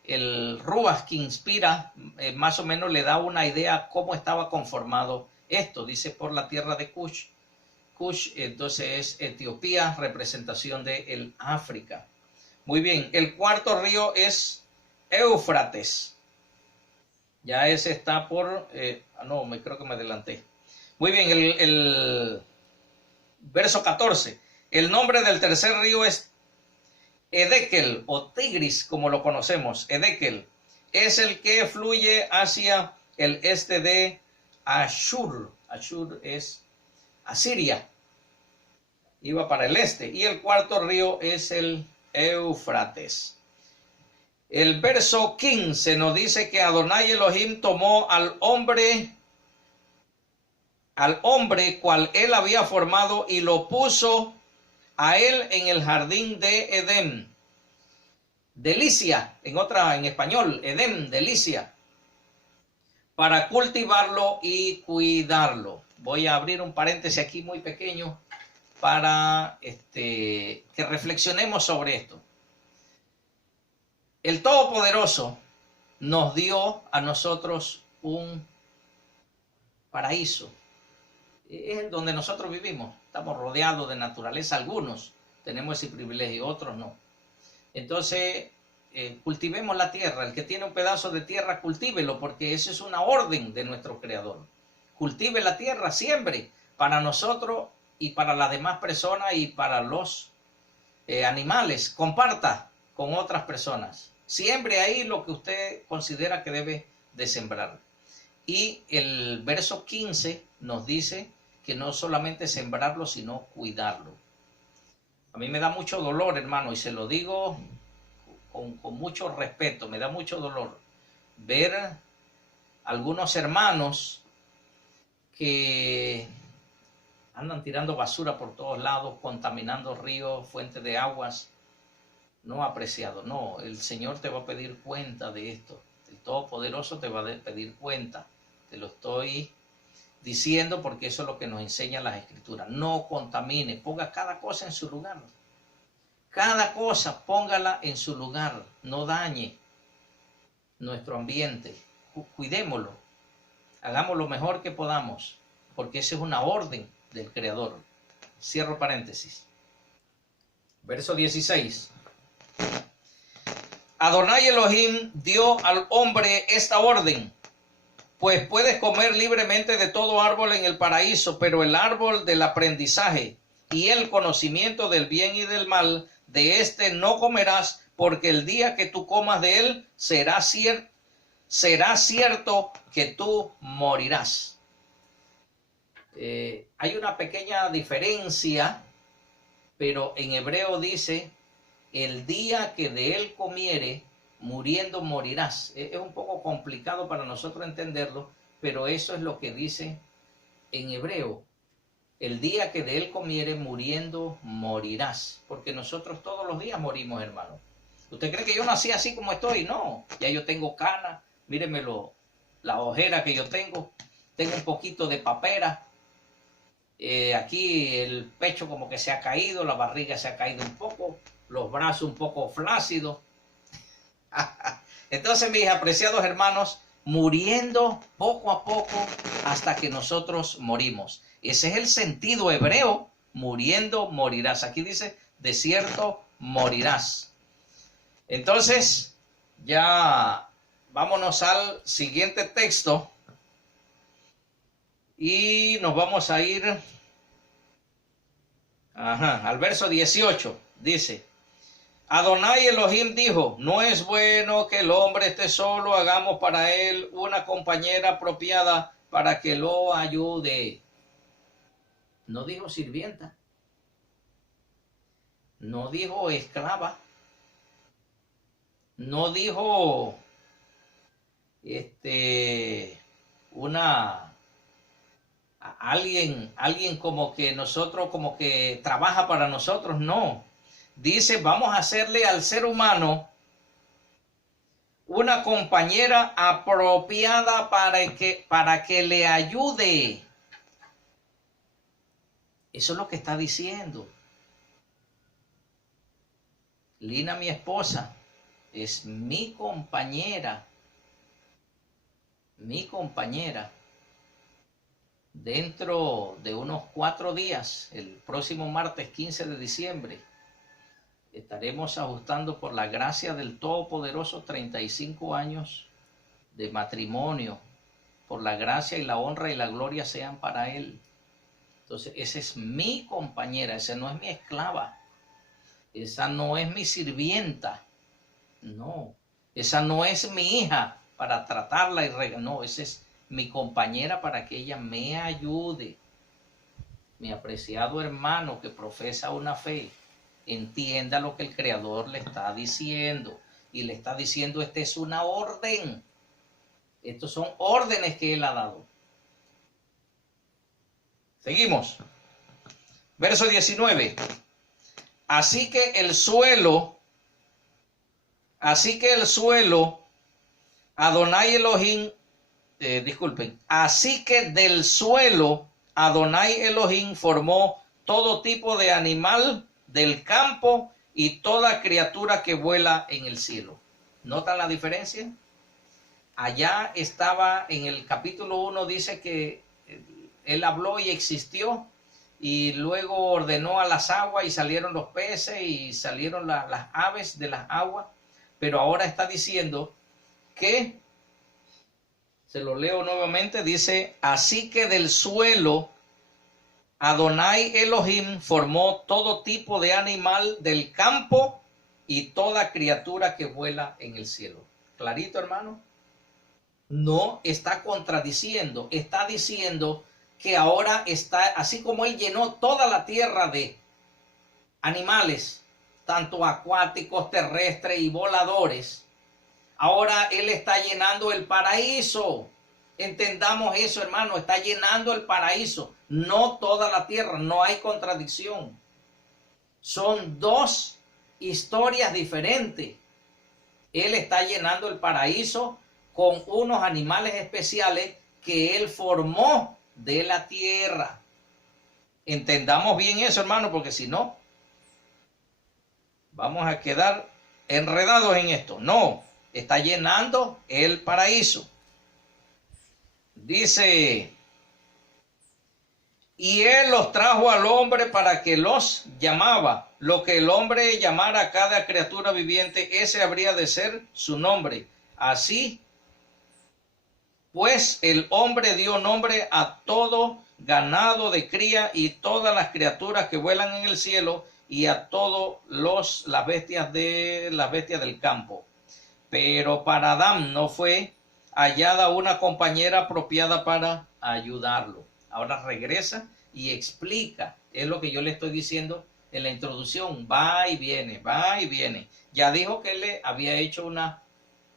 el Ruach que inspira, más o menos le da una idea cómo estaba conformado esto. Dice por la tierra de Cush. Cush entonces es Etiopía, representación de el África. Muy bien, el cuarto río es Éufrates. Ya ese está por... creo que me adelanté. Muy bien, el verso 14. El nombre del tercer río es Edekel o Tigris, como lo conocemos. Edekel es el que fluye hacia el este de Ashur. Ashur es Asiria. Iba para el este. Y el cuarto río es el Éufrates. El verso 15 nos dice que Adonai Elohim tomó al hombre cual él había formado y lo puso a él en el jardín de Edén. Delicia, en español, Edén, delicia, para cultivarlo y cuidarlo. Voy a abrir un paréntesis aquí muy pequeño para que reflexionemos sobre esto. El Todopoderoso nos dio a nosotros un paraíso. Es donde nosotros vivimos. Estamos rodeados de naturaleza. Algunos tenemos ese privilegio, otros no. Entonces, cultivemos la tierra. El que tiene un pedazo de tierra, cultívelo, porque eso es una orden de nuestro Creador. Cultive la tierra, siembre, para nosotros y para las demás personas y para los animales. Comparta con otras personas. Siembre ahí lo que usted considera que debe de sembrar. Y el verso 15 nos dice que no solamente sembrarlo, sino cuidarlo. A mí me da mucho dolor, hermano, y se lo digo con mucho respeto, me da mucho dolor ver algunos hermanos que andan tirando basura por todos lados, contaminando ríos, fuentes de aguas. No, apreciado, no, el Señor te va a pedir cuenta de esto. El Todopoderoso te va a pedir cuenta. Te lo estoy diciendo porque eso es lo que nos enseñan las Escrituras. No contamine, ponga cada cosa en su lugar. Cada cosa póngala en su lugar, no dañe nuestro ambiente. Cuidémoslo, hagamos lo mejor que podamos, porque esa es una orden del Creador. Cierro paréntesis. Verso 16. Adonai Elohim dio al hombre esta orden: pues puedes comer libremente de todo árbol en el paraíso, pero el árbol del aprendizaje y el conocimiento del bien y del mal, de este no comerás, porque el día que tú comas de él será cierto que tú morirás. Hay una pequeña diferencia, pero en hebreo dice: el día que de él comiere, muriendo morirás. Es un poco complicado para nosotros entenderlo, pero eso es lo que dice en hebreo. El día que de él comiere, muriendo morirás. Porque nosotros todos los días morimos, hermano. ¿Usted cree que yo nací así como estoy? No, ya yo tengo canas. Mírenmelo, la ojera que yo tengo. Tengo un poquito de papera. Aquí el pecho como que se ha caído, la barriga se ha caído un poco, los brazos un poco flácidos. Entonces, mis apreciados hermanos, muriendo poco a poco hasta que nosotros morimos. Ese es el sentido hebreo: muriendo morirás. Aquí dice: de cierto morirás. Entonces, ya vámonos al siguiente texto y nos vamos a ir al verso 18. Dice: Adonai Elohim dijo: no es bueno que el hombre esté solo, hagamos para él una compañera apropiada para que lo ayude. No dijo sirvienta, no dijo esclava, no dijo alguien como que nosotros, como que trabaja para nosotros. No, dice: vamos a hacerle al ser humano una compañera apropiada para que le ayude. Eso es lo que está diciendo. Lina, mi esposa, es mi compañera. Mi compañera. Dentro de unos 4 días, el próximo martes 15 de diciembre, estaremos ajustando, por la gracia del Todopoderoso, 35 años de matrimonio. Por la gracia y la honra y la gloria sean para Él. Entonces, esa es mi compañera, esa no es mi esclava, esa no es mi sirvienta, no, esa no es mi hija para tratarla no, esa es mi compañera para que ella me ayude. Mi apreciado hermano que profesa una fe, entienda lo que el Creador le está diciendo, y le está diciendo: esta es una orden, estos son órdenes que Él ha dado. Seguimos. Verso 19. Así que el suelo, Adonai Elohim, así que del suelo Adonai Elohim formó todo tipo de animal del campo y toda criatura que vuela en el cielo. ¿Notan la diferencia? Allá estaba en el capítulo 1, dice que Él habló y existió, y luego ordenó a las aguas y salieron los peces y salieron las aves de las aguas. Pero ahora está diciendo que, se lo leo nuevamente, dice: así que del suelo Adonai Elohim formó todo tipo de animal del campo y toda criatura que vuela en el cielo. ¿Clarito, hermano? no está contradiciendo, está diciendo que ahora está, así como él llenó toda la tierra de animales, tanto acuáticos, terrestres y voladores, ahora él está llenando el paraíso. Entendamos eso, hermano, está llenando el paraíso, no toda la tierra, no hay contradicción. Son dos historias diferentes. Él está llenando el paraíso con unos animales especiales que él formó de la tierra. Entendamos bien eso, hermano, porque si no, vamos a quedar enredados en esto. No, está llenando el paraíso. Dice, y él los trajo al hombre para que los llamaba. Lo que el hombre llamara a cada criatura viviente, ese habría de ser su nombre. Así, pues el hombre dio nombre a todo ganado de cría y todas las criaturas que vuelan en el cielo y a todas las bestias del campo. Pero para Adán no fue hallada una compañera apropiada para ayudarlo. Ahora regresa y explica, es lo que yo le estoy diciendo en la introducción, va y viene, va y viene. Ya dijo que le había hecho una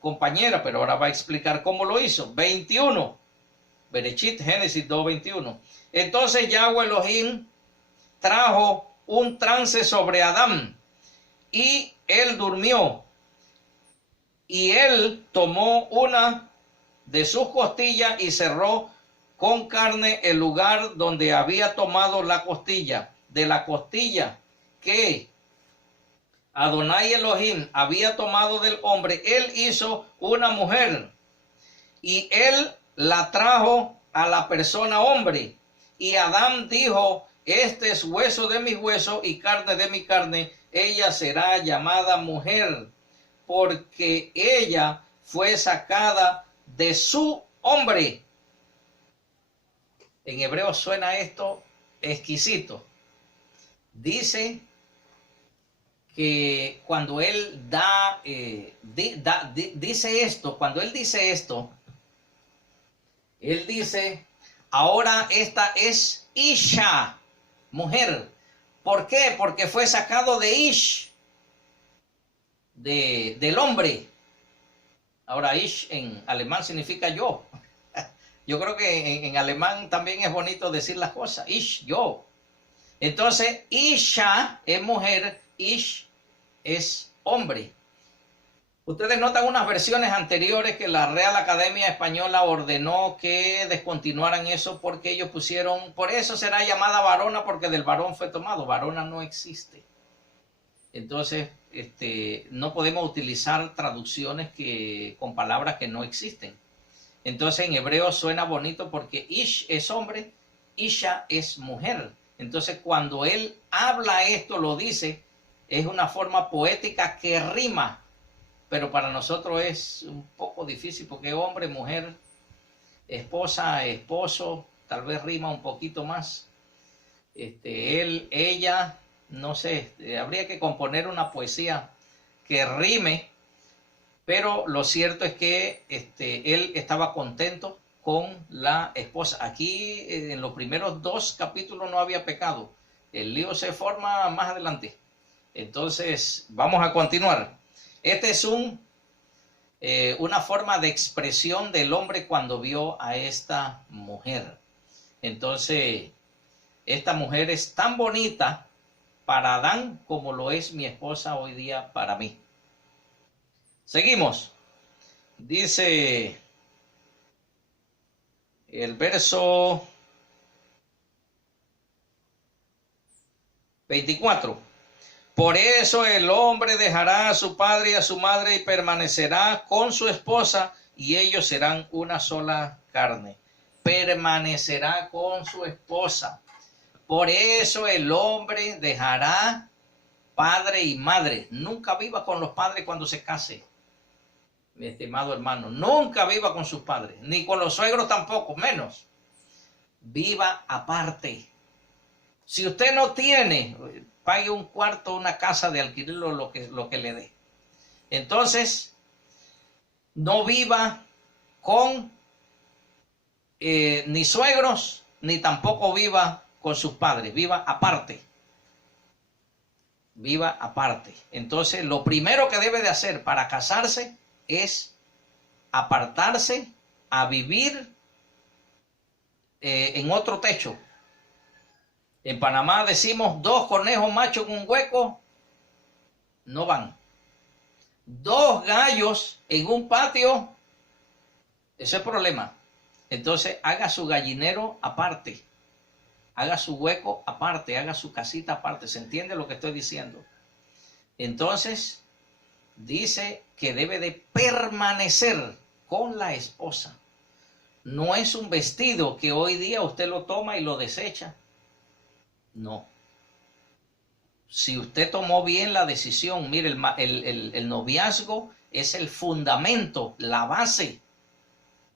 compañera, pero ahora va a explicar cómo lo hizo. 21, Berechit, Génesis 2:21. Entonces Yahweh Elohim trajo un trance sobre Adán y él durmió. Y él tomó una de sus costillas y cerró con carne el lugar donde había tomado la costilla. De la costilla que Adonai Elohim había tomado del hombre, él hizo una mujer y él la trajo a la persona hombre. Y Adán dijo, este es hueso de mis huesos y carne de mi carne, ella será llamada mujer, porque ella fue sacada de su hombre. En hebreo suena esto exquisito. Dice que cuando él dice esto, cuando él dice esto, él dice, ahora esta es Isha, mujer. ¿Por qué? Porque fue sacado de Ish, del hombre. Ahora Ish en alemán significa yo. Yo creo que en alemán también es bonito decir las cosas. Ish, yo. Entonces, Isha es mujer, Ish es hombre. Ustedes notan unas versiones anteriores que la Real Academia Española ordenó que descontinuaran eso porque ellos pusieron, por eso será llamada varona porque del varón fue tomado. Varona no existe. Entonces, no podemos utilizar traducciones con palabras que no existen. Entonces en hebreo suena bonito porque Ish es hombre, Isha es mujer. Entonces cuando él habla esto, lo dice, es una forma poética que rima, pero para nosotros es un poco difícil porque hombre, mujer, esposa, esposo, tal vez rima un poquito más. Él, ella, no sé, habría que componer una poesía que rime. Pero lo cierto es que él estaba contento con la esposa. Aquí en los primeros 2 capítulos no había pecado. El lío se forma más adelante. Entonces, vamos a continuar. Este es una forma de expresión del hombre cuando vio a esta mujer. Entonces, esta mujer es tan bonita para Adán como lo es mi esposa hoy día para mí. Seguimos. Dice el verso 24. Por eso el hombre dejará a su padre y a su madre y permanecerá con su esposa y ellos serán una sola carne. Permanecerá con su esposa. Por eso el hombre dejará padre y madre. Nunca viva con los padres cuando se case. Mi estimado hermano, nunca viva con sus padres, ni con los suegros tampoco, menos. Viva aparte. Si usted no tiene, pague un cuarto, una casa de alquiler, lo que le dé. Entonces, no viva con ni suegros, ni tampoco viva con sus padres, viva aparte. Viva aparte. Entonces, lo primero que debe de hacer para casarse es apartarse a vivir en otro techo. En Panamá decimos 2 conejos machos en un hueco, no van. 2 gallos en un patio, ese es el problema. Entonces haga su gallinero aparte, haga su hueco aparte, haga su casita aparte. ¿Se entiende lo que estoy diciendo? Entonces dice que debe de permanecer con la esposa. No es un vestido que hoy día usted lo toma y lo desecha. No. Si usted tomó bien la decisión, mire, el noviazgo es el fundamento, la base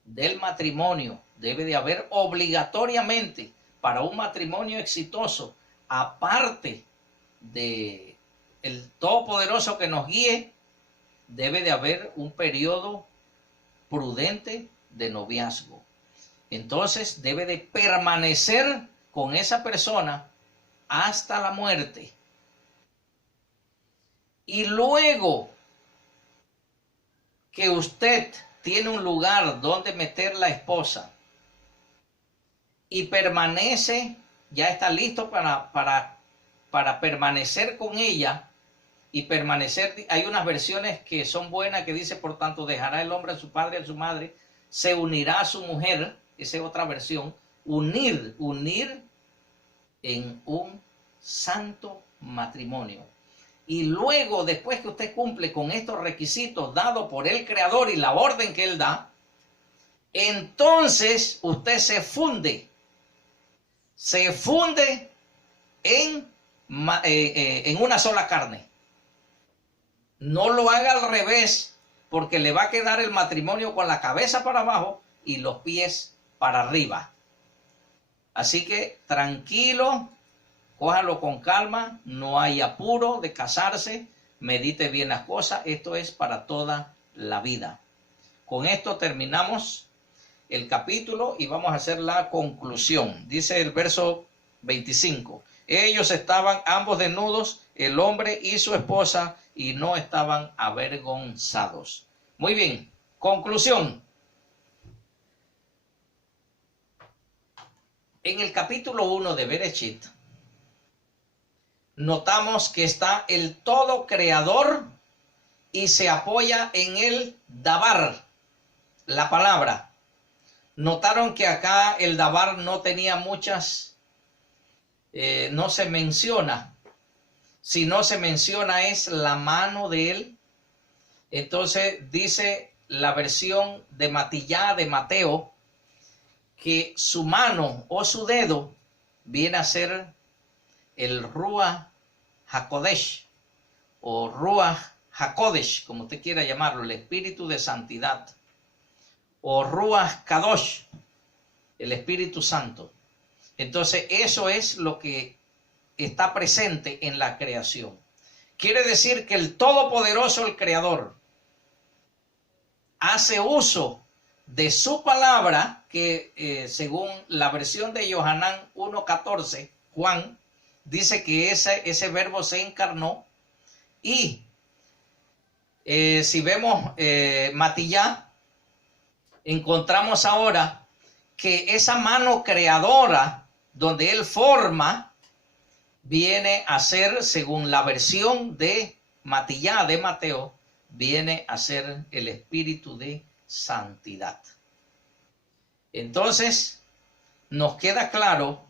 del matrimonio. Debe de haber obligatoriamente para un matrimonio exitoso, aparte de el Todopoderoso que nos guíe, debe de haber un periodo prudente de noviazgo. Entonces debe de permanecer con esa persona hasta la muerte. Y luego que usted tiene un lugar donde meter la esposa y permanece, ya está listo para permanecer con ella y permanecer. Hay unas versiones que son buenas que dice, por tanto, dejará el hombre a su padre y a su madre, se unirá a su mujer. Esa es otra versión. Unir en un santo matrimonio. Y luego, después que usted cumple con estos requisitos dados por el Creador y la orden que Él da, entonces usted se funde en una sola carne. No lo haga al revés, porque le va a quedar el matrimonio con la cabeza para abajo y los pies para arriba. Así que tranquilo, cójalo con calma, no hay apuro de casarse, medite bien las cosas, esto es para toda la vida. Con esto terminamos el capítulo y vamos a hacer la conclusión. Dice el verso 25, ellos estaban ambos desnudos, el hombre y su esposa, y no estaban avergonzados. Muy bien, conclusión. En el capítulo 1 de Bereshit, notamos que está el todo creador y se apoya en el dabar, la palabra. Notaron que acá el dabar no tenía muchas, no se menciona. Si no se menciona es la mano de él. Entonces dice la versión de Matillá de Mateo que su mano o su dedo viene a ser el Ruach HaKodesh o Ruach HaKodesh, como usted quiera llamarlo, el espíritu de santidad, o Ruach Kadosh, el Espíritu Santo. Entonces eso es lo que está presente en la creación. Quiere decir que el Todopoderoso, el Creador, hace uso de su palabra, que según la versión de Yohanan 1:14, Juan, dice que ese verbo se encarnó. Y si vemos Matillá, encontramos ahora que esa mano creadora donde él forma viene a ser, según la versión de Matillá de Mateo, viene a ser el espíritu de santidad. Entonces nos queda claro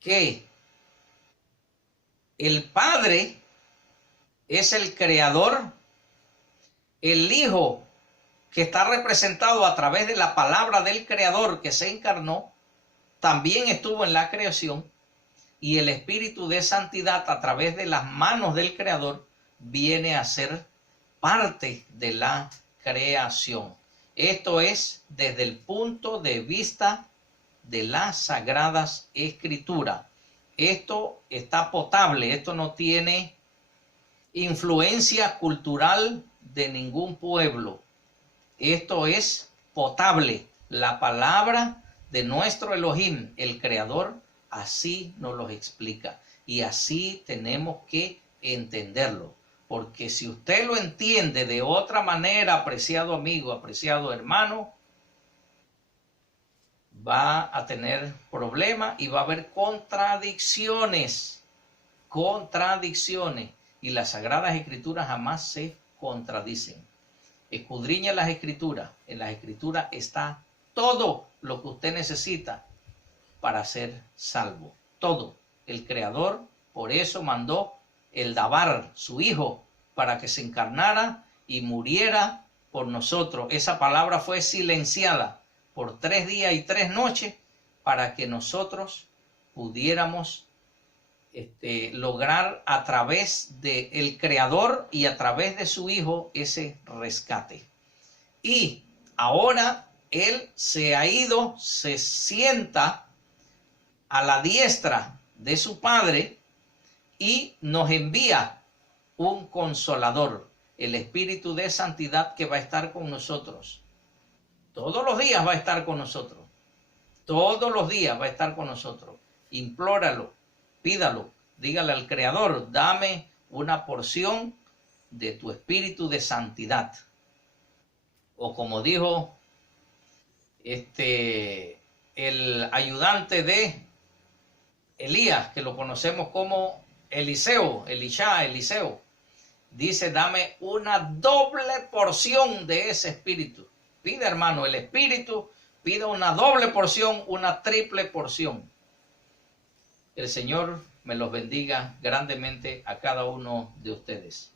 que el Padre es el creador, el Hijo, que está representado a través de la palabra del Creador que se encarnó, también estuvo en la creación, y el Espíritu de Santidad a través de las manos del Creador viene a ser parte de la creación. Esto es desde el punto de vista de las Sagradas Escrituras. Esto está potable, esto no tiene influencia cultural de ningún pueblo. Esto es potable. La palabra de nuestro Elohim, el Creador, así nos lo explica. Y así tenemos que entenderlo. Porque si usted lo entiende de otra manera, apreciado amigo, apreciado hermano, va a tener problemas y va a haber contradicciones. Y las Sagradas Escrituras jamás se contradicen. Escudriña las Escrituras. En las Escrituras está todo lo que usted necesita para ser salvo. Todo. El Creador por eso mandó el Dabar, su Hijo, para que se encarnara y muriera por nosotros. Esa palabra fue silenciada por 3 días y 3 noches para que nosotros pudiéramos lograr a través del Creador y a través de su Hijo ese rescate. Y ahora Él se ha ido, se sienta a la diestra de su Padre y nos envía un consolador, el Espíritu de Santidad, que va a estar con nosotros. Todos los días va a estar con nosotros. Todos los días va a estar con nosotros. Implóralo, pídalo, dígale al Creador, dame una porción de tu Espíritu de Santidad. O como dijo el ayudante de Elías, que lo conocemos como Eliseo, dice, dame una doble porción de ese Espíritu. Pide, hermano, el Espíritu, pida una doble porción, una triple porción. El Señor me los bendiga grandemente a cada uno de ustedes.